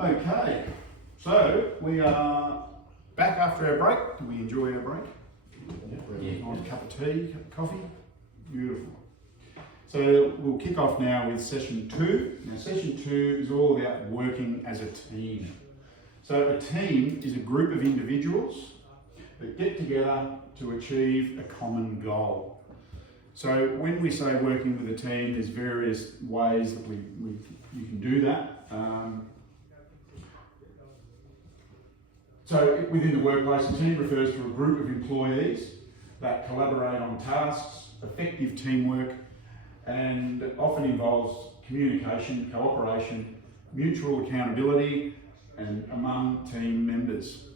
Okay, so we are back after our break. Did we enjoy our break? Yeah. Nice cup of tea, cup of coffee. Beautiful. So we'll kick off now with session 2. Now session 2 is all about working as a team. So a team is a group of individuals that get together to achieve a common goal. So when we say working with a team, there's various ways that you can do that. So within the workplace, a team refers to a group of employees that collaborate on tasks, effective teamwork, and often involves communication, cooperation, mutual accountability, and among team members.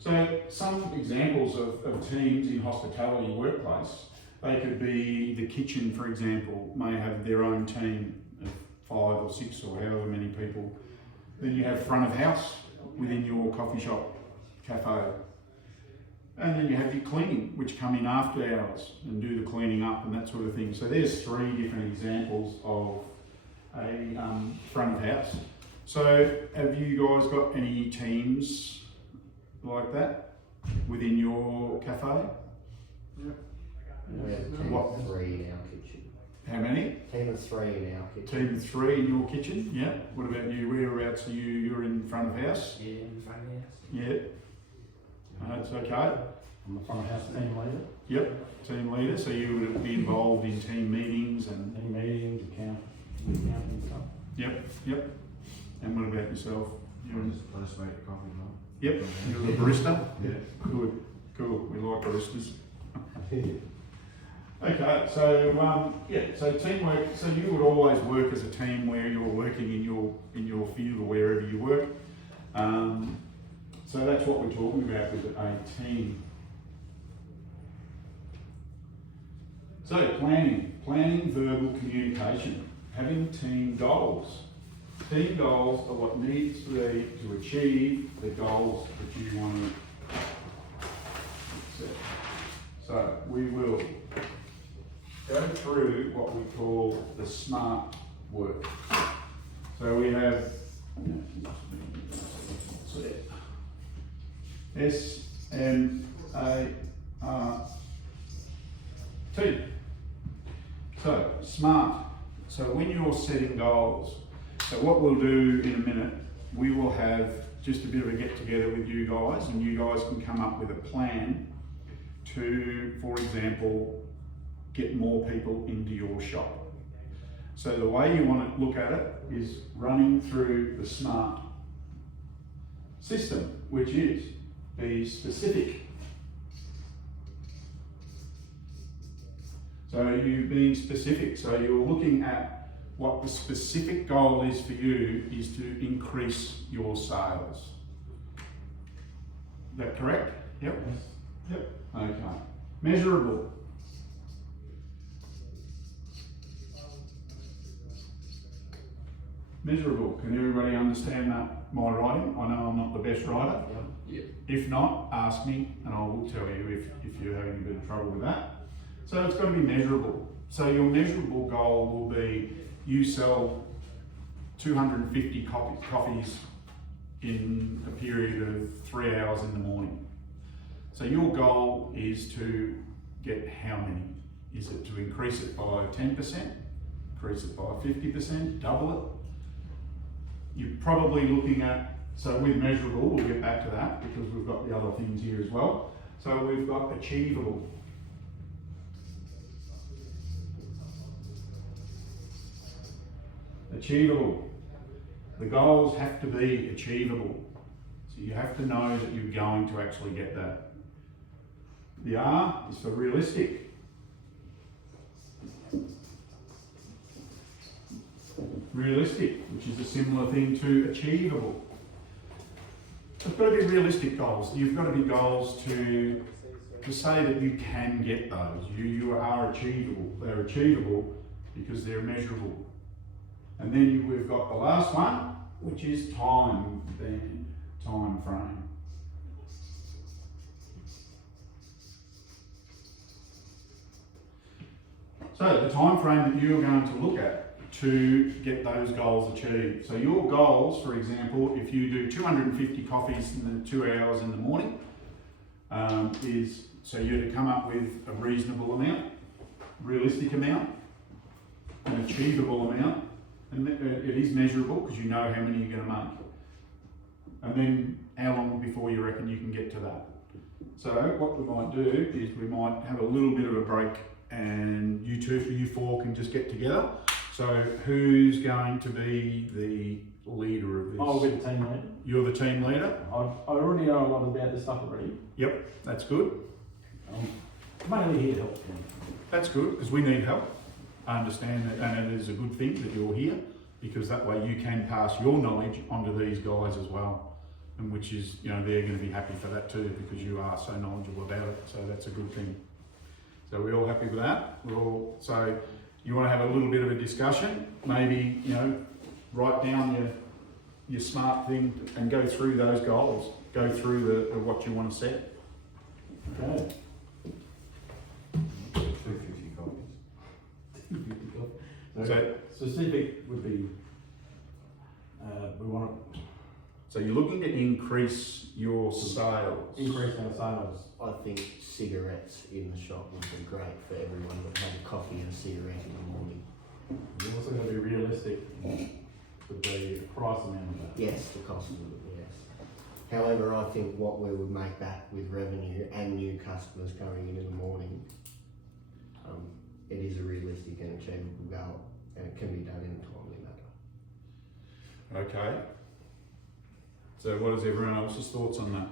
So some examples of teams in hospitality workplace, they could be the kitchen, for example, may have their own team of 5 or 6 or however many people. Then you have front of house within your coffee shop, cafe. And then you have your cleaning, which come in after hours and do the cleaning up and that sort of thing. So there's 3 different examples of a front of house. So have you guys got any teams like that within your cafe? Yep. We have a team of 3 in our kitchen. How many? Team of 3 in our kitchen. Team of 3 in your kitchen, yeah. What about you? Whereabouts are you? You're in front of house? Yeah, in front of house. Yeah. That's okay. I'm the front of house team leader. Yep, team leader. So you would be involved in team meetings and... Team meetings, accounting stuff. Yep, yep. And what about yourself? You're in... Just make coffee, no? Yep, you're the barista? Yeah. Good, cool. We like baristas. Okay, so so teamwork. So you would always work as a team where you're working in your field or wherever you work. So that's what we're talking about with a team. So planning verbal communication, having team goals. Team goals are what needs to be to achieve the goals that you want to set. So we will go through what we call the SMART work. So we have SMART. So SMART. So when you're setting goals, so what we'll do in a minute, we will have just a bit of a get together with you guys, and you guys can come up with a plan to, for example, get more people into your shop. So the way you want to look at it is running through the SMART system, which is be specific. So you being specific, so you're looking at what the specific goal is for you is to increase your sales. Is that correct? Yep. Yep. Okay. Measurable. Measurable. Can everybody understand that? My writing? I know I'm not the best writer. Yeah. If not, ask me and I will tell you if you're having a bit of trouble with that. So it's got to be measurable. So your measurable goal will be you sell 250 coffees in a period of 3 hours in the morning. So your goal is to get how many? Is it to increase it by 10%? Increase it by 50%? Double it? You're probably looking at, so with measurable, we'll get back to that because we've got the other things here as well. So we've got achievable. Achievable. The goals have to be achievable. So you have to know that you're going to actually get that. The R is for realistic. Realistic, which is a similar thing to achievable. It's got to be realistic goals. You've got to be goals to say that you can get those. You are achievable. They're achievable because they're measurable. And then we've got the last one, which is time frame. So the time frame that you're going to look at to get those goals achieved. So your goals, for example, if you do 250 coffees in the 2 hours in the morning, is so you're to come up with a reasonable amount, realistic amount, an achievable amount, and it is measurable because you know how many you're going to make. And then how long before you reckon you can get to that? So what we might do is we might have a little bit of a break and you four can just get together. So who's going to be the leader of this? I'll be the team leader. You're the team leader? I already know a lot about this stuff already. Yep, that's good. I'm mainly here to help. That's good because we need help. I understand that, and it is a good thing that you're here because that way you can pass your knowledge onto these guys as well. And which is, you know, they're going to be happy for that too because you are so knowledgeable about it. So that's a good thing. So we're all happy with that. So you want to have a little bit of a discussion, maybe, you know, write down your smart thing and go through those goals. Go through the what you want to set. Okay. 250 copies. So Specific would be, we want to So you're looking to increase your sales. increase our sales. I think cigarettes in the shop would be great for everyone that had a coffee and a cigarette in the morning. We're also going to be realistic with the price amount of that. Yes, the cost of it, yes. However, I think what we would make back with revenue and new customers coming in the morning, it is a realistic and achievable goal, and it can be done in a timely manner. Okay. So what is everyone else's thoughts on that?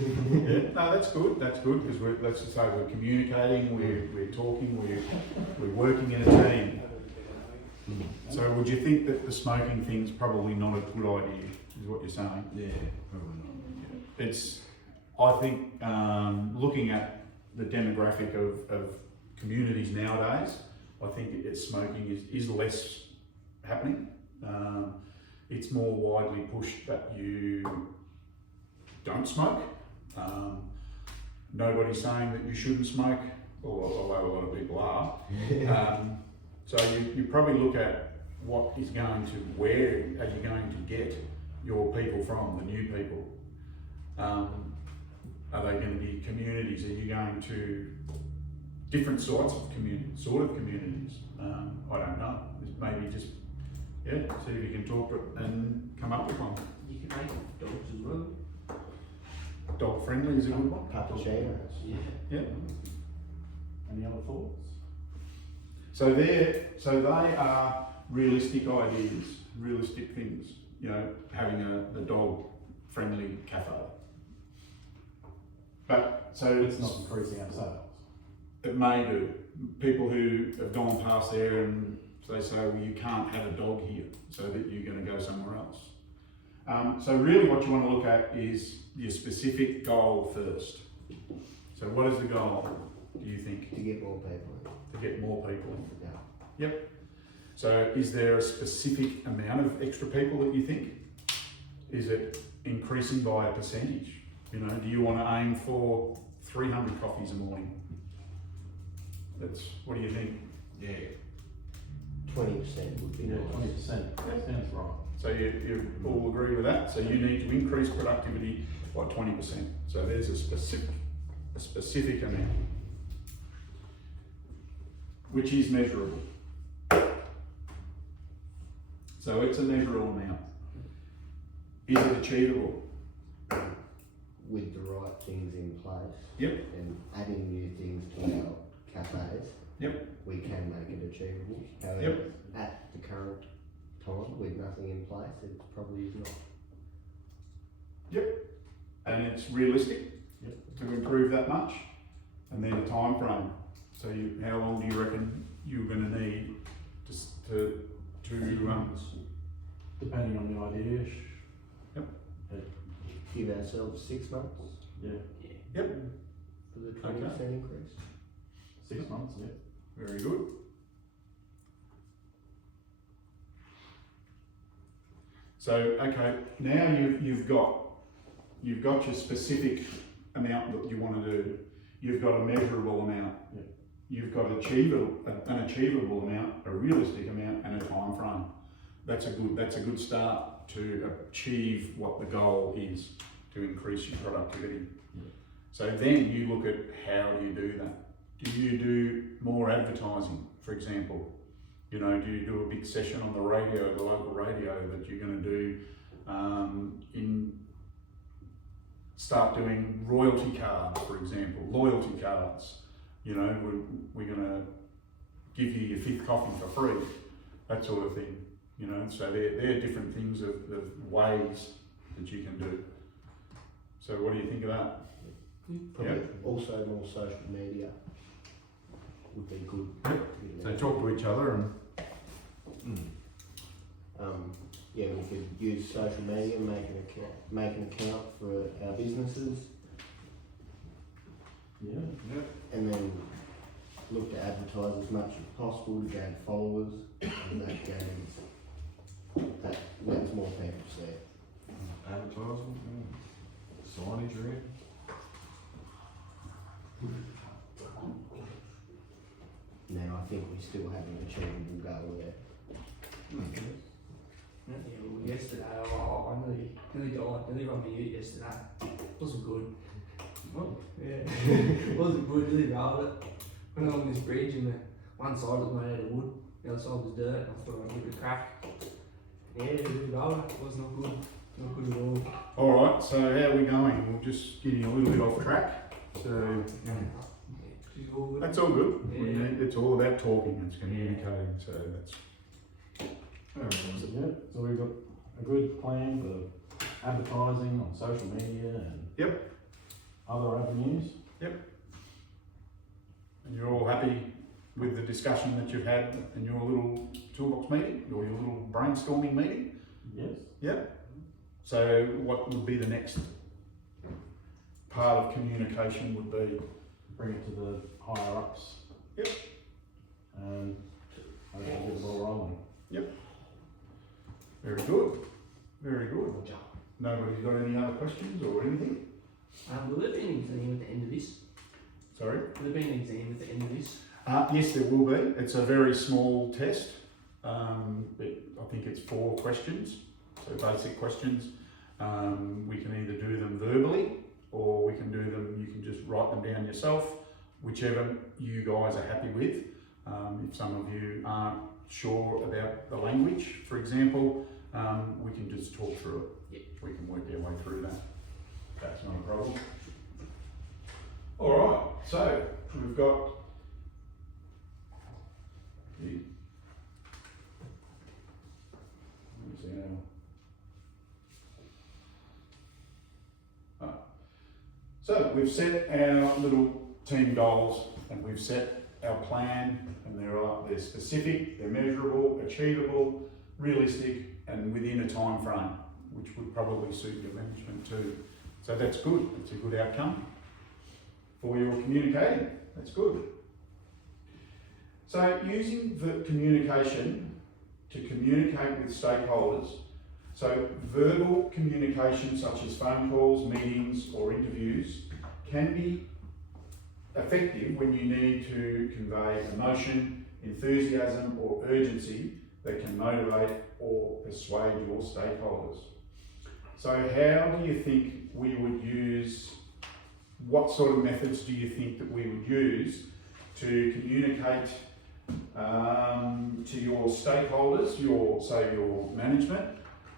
Yeah, no, that's good. That's good because let's just say we're communicating, we're talking, we're working in a team. So would you think that the smoking thing's probably not a good idea? Is what you're saying? Yeah, probably not. It's, I think, looking at the demographic of communities nowadays, I think smoking is less happening. It's more widely pushed that you don't smoke. Nobody's saying that you shouldn't smoke, although a lot of people are. So you probably look at where are you going to get your people from, the new people. Are they going to be communities? Are you going to different sorts of communities? I don't know. Maybe just, see if you can talk and come up with one. You can make dogs as well. Dog friendly is a good one. Cappuccinos. Yeah. Yeah. Any other thoughts? So they are realistic ideas, realistic things. You know, having a dog friendly cafe. But so It's not increasing our sales. it may do. People who have gone past there and they say, well, you can't have a dog here, so that you're going to go somewhere else. So really what you want to look at is your specific goal first. So what is the goal, do you think? To get more people in. To get more people in. Yeah. Yep. So is there a specific amount of extra people that you think? Is it increasing by a percentage? You know, do you want to aim for 300 coffees a morning? What do you think? Yeah. 20% would be Yeah, nice. 20%. That sounds right. So you all agree with that? So you need to increase productivity by 20%. So there's a specific amount, which is measurable. So it's a measurable amount. Is it achievable? With the right things in place. Yep. And adding new things to our cafes. Yep. We can make it achievable. However, Yep. at the current time, with nothing in place, it probably is not. And it's realistic to improve that much, and then a time frame. So how long do you reckon you're going to need to Depending on the idea. Give ourselves 6 months Yeah. for the 20% increase. 6 months, yeah. Very good. So okay, now you've got your specific amount that you want to do. You've got a measurable amount. Yep. you've got an achievable amount, a realistic amount, and a time frame. That's a good start to achieve what the goal is, to increase your productivity. Yeah. So then you look at how do you do that. Do you do more advertising, for example? You know, do you do a big session on the radio, the local radio that you're going to do? Start doing royalty cards, for example, loyalty cards. You know, we're going to give you your 5th coffee for free, that sort of thing. You know, so they're different things of ways that you can do. So what do you think of that? Probably Yep. also more social media would be good. Yep. So talk to each other and Yeah, we could use social media, make an account for our businesses, Yeah. and then look to advertise as much as possible to gain followers, and that's more people see it. Advertising, signage around. Now I think we still have an achievable goal there. Yeah, well, yesterday, I nearly died, nearly run my ute yesterday. Wasn't good. What? Yeah, wasn't good, nearly rolled it. Went along this bridge and the one side was made out of wood, the other side was dirt, and I thought I'd give it a crack. Yeah, nearly rolled it, was not good. Not good at all. Alright, so how are we going? We'll just get you a little bit off track. So She's all good. that's all good. Yeah. It's all about talking, it's communicating, so that's Yeah, so we've got a good plan for advertising on social media and Yep. other avenues. and you're all happy with the discussion that you've had in your little toolbox meeting or your little brainstorming meeting. Yes. Yep. So what would be the next part of communication would be? Bring it to the higher ups. Yep. And hopefully get the ball rolling. Very good. Very good. Nobody's got any other questions or anything? Will there be an exam at the end of this? Sorry? Will there be an exam at the end of this? Yes, there will be. It's a very small test. I think it's 4 questions, so basic questions. We can either do them verbally or we can do them, you can just write them down yourself, whichever you guys are happy with. If some of you aren't sure about the language, for example, we can just talk through it. Yep. We can work our way through that. That's not a problem. All right, so we've got the So we've set our little team goals and we've set our plan, and they're specific, they're measurable, achievable, realistic, and within a time frame, which would probably suit your management too. So that's good. It's a good outcome for your communicating. That's good. So using the communication to communicate with stakeholders. So verbal communication such as phone calls, meetings or interviews can be effective when you need to convey emotion, enthusiasm or urgency that can motivate or persuade your stakeholders. So how do you think we would use, what sort of methods do you think that we would use to communicate to your stakeholders, your management,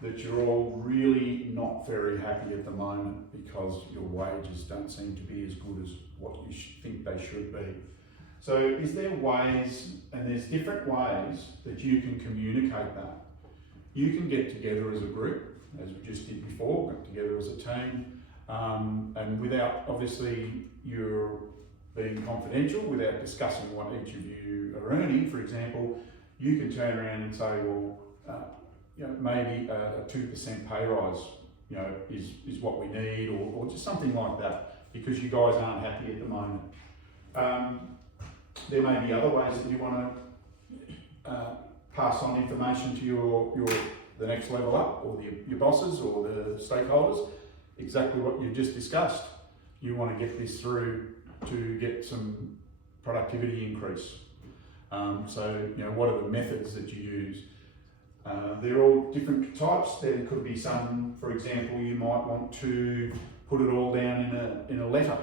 that you're all really not very happy at the moment because your wages don't seem to be as good as what you think they should be? So is there ways, and there's different ways that you can communicate that. You can get together as a group, as we just did before, get together as a team, and without, obviously, you're being confidential, without discussing what each of you are earning, for example, you can turn around and say, well, maybe a 2% pay rise, is what we need, or just something like that, because you guys aren't happy at the moment. There may be other ways that you want to pass on information to the next level up, or your bosses or the stakeholders, exactly what you just discussed. You want to get this through to get some productivity increase. So, you know, what are the methods that you use? They're all different types. There could be some, for example, you might want to put it all down in a letter.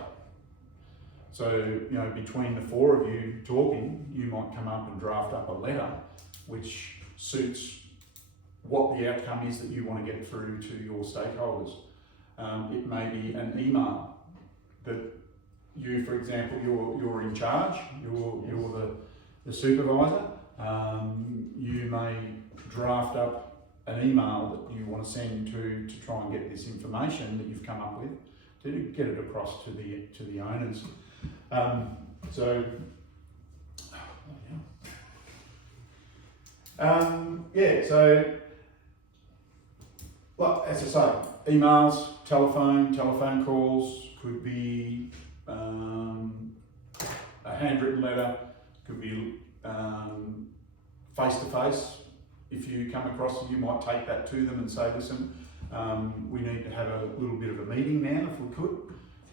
So, you know, between the four of you talking, you might come up and draft up a letter which suits what the outcome is that you want to get through to your stakeholders. It may be an email that you, for example, you're in charge, you're the supervisor. You may draft up an email that you want to send to try and get this information that you've come up with to get it across to the owners. So well, as I say, emails, telephone calls, could be a handwritten letter, could be face-to-face. If you come across it, you might take that to them and say, listen, we need to have a little bit of a meeting now, if we could,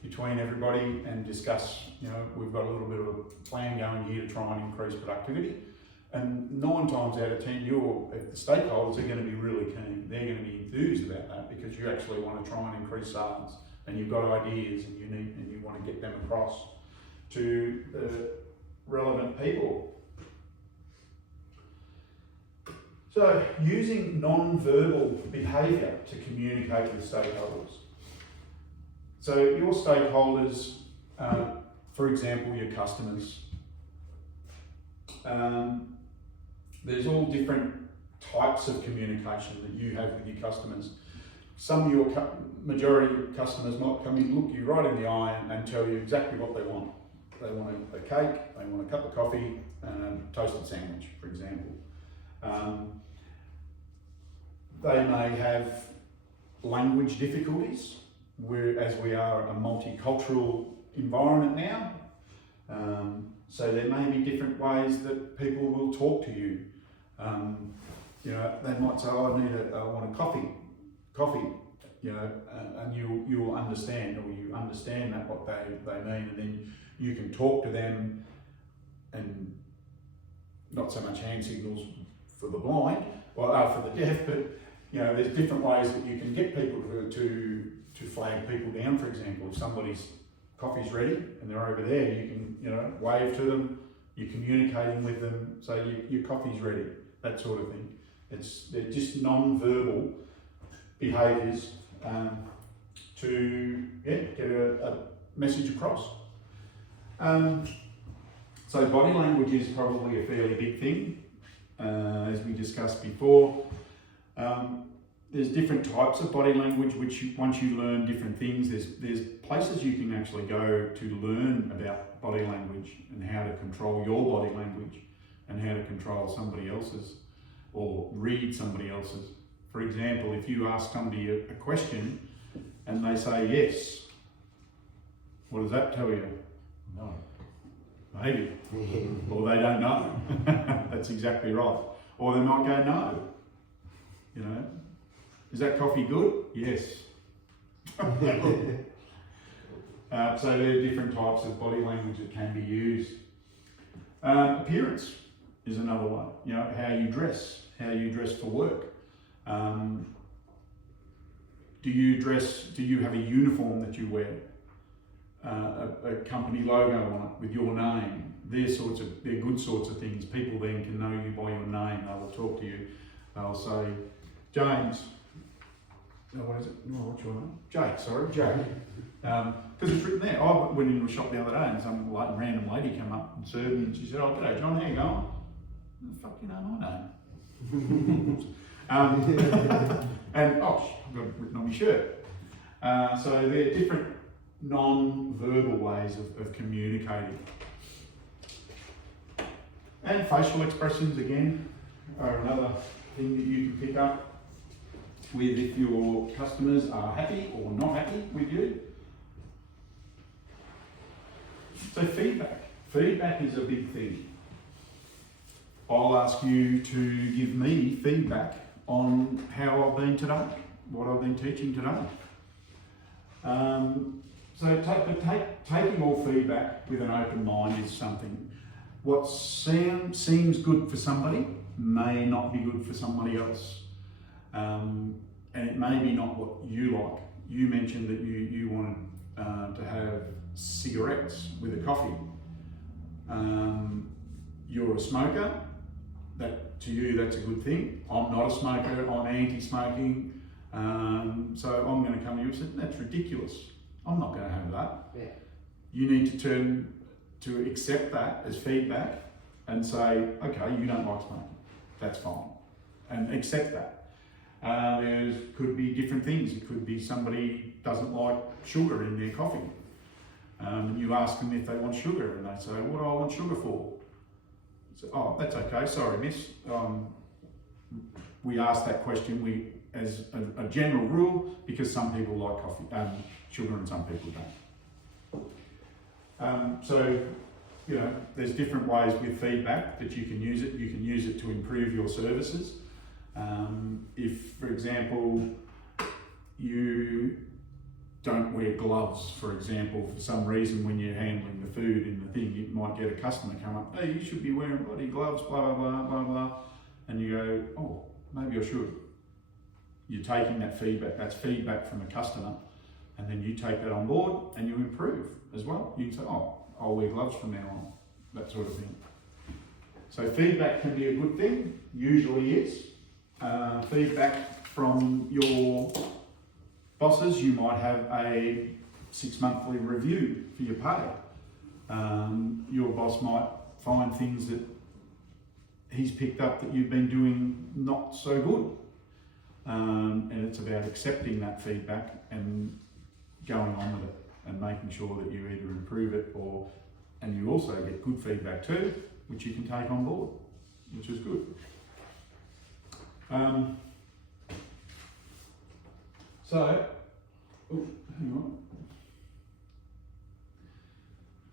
between everybody and discuss, you know, we've got a little bit of a plan going here to try and increase productivity. And 9 times out of 10, the stakeholders are going to be really keen. They're going to be enthused about that because you actually want to try and increase sales, and you've got ideas and you want to get them across to the relevant people. So, using non-verbal behaviour to communicate with stakeholders. So, your stakeholders, for example, your customers. There's all different types of communication that you have with your customers. Some of your majority of customers might come in, look you right in the eye and tell you exactly what they want. They want a cake, they want a cup of coffee and a toasted sandwich, for example. They may have language difficulties, as we are a multicultural environment now. So there may be different ways that people will talk to you. You know, they might say, oh, I want a coffee, you know, and you will understand, or you understand that what they mean, and then you can talk to them, and not so much hand signals for the blind, or for the deaf, but you know, there's different ways that you can get people to flag people down. For example, if somebody's coffee's ready and they're over there, you can, you know, wave to them, you're communicating with them, say your coffee's ready, that sort of thing. They're just non-verbal behaviours to get a message across. So body language is probably a fairly big thing, as we discussed before. There's different types of body language, which once you learn different things, there's places you can actually go to learn about body language and how to control your body language and how to control somebody else's or read somebody else's. For example, if you ask somebody a question and they say yes, what does that tell you? No. Maybe. Or they don't know. That's exactly right. Or they might go no. You know, is that coffee good? Yes. So there are different types of body language that can be used. Appearance is another one. You know, how you dress for work. Do you have a uniform that you wear? A company logo on it with your name. They're good sorts of things. People then can know you by your name. They will talk to you. They'll say, James. No, what is it? Oh, what's your name? Jake, sorry, Jake. Because it's written there. I went into a shop the other day and some random lady came up and served me and she said, oh, g'day John, how you going? Who the fuck you know my name? And, I've got it written on my shirt. So there are different non-verbal ways of communicating. And facial expressions, again, are another thing that you can pick up with if your customers are happy or not happy with you. So feedback. Feedback is a big thing. I'll ask you to give me feedback on how I've been today, what I've been teaching today. So taking all feedback with an open mind is something. What seems good for somebody may not be good for somebody else. And it may be not what you like. You mentioned that you wanted to have cigarettes with a coffee. You're a smoker, that to you that's a good thing. I'm not a smoker, I'm anti-smoking. So I'm going to come to you and say, that's ridiculous. I'm not going to have that. Yeah. You need to turn to accept that as feedback and say, okay, you don't like smoking, that's fine, and accept that. There could be different things. It could be somebody doesn't like sugar in their coffee. You ask them if they want sugar, and they say, what do I want sugar for? So, oh, that's okay, sorry miss. We ask that question as a general rule because some people like coffee, sugar, and some people don't. So, you know, there's different ways with feedback that you can use it. You can use it to improve your services. If, for example, you don't wear gloves, for example, for some reason when you're handling the food in the thing, you might get a customer come up, hey, you should be wearing bloody gloves, blah, blah, blah, blah, blah. And you go, oh, maybe I should. You're taking that feedback, that's feedback from a customer, and then you take that on board and you improve as well. You can say, oh, I'll wear gloves from now on, that sort of thing. So feedback can be a good thing, usually is. Feedback from your bosses, you might have a 6-monthly review for your pay. Your boss might find things that he's picked up that you've been doing not so good. And it's about accepting that feedback and going on with it and making sure that you either improve it and you also get good feedback too, which you can take on board, which is good. Hang on.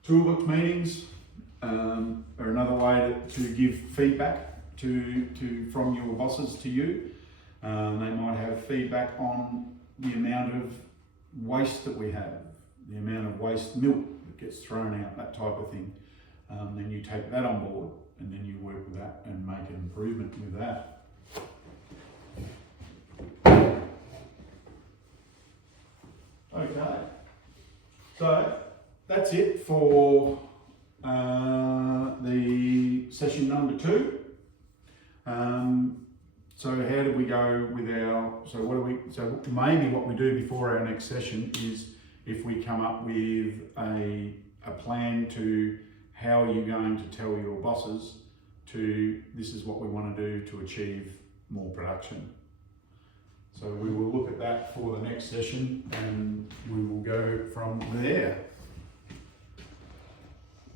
Toolbox meetings are another way to give feedback from your bosses to you. They might have feedback on the amount of waste that we have, the amount of waste milk that gets thrown out, that type of thing. Then you take that on board and then you work with that and make an improvement with that. Okay, so that's it for the session number 2. So how did we go with so maybe what we do before our next session is if we come up with a plan to how you're going to tell your bosses this is what we want to do to achieve more production. So we will look at that for the next session and we will go from there.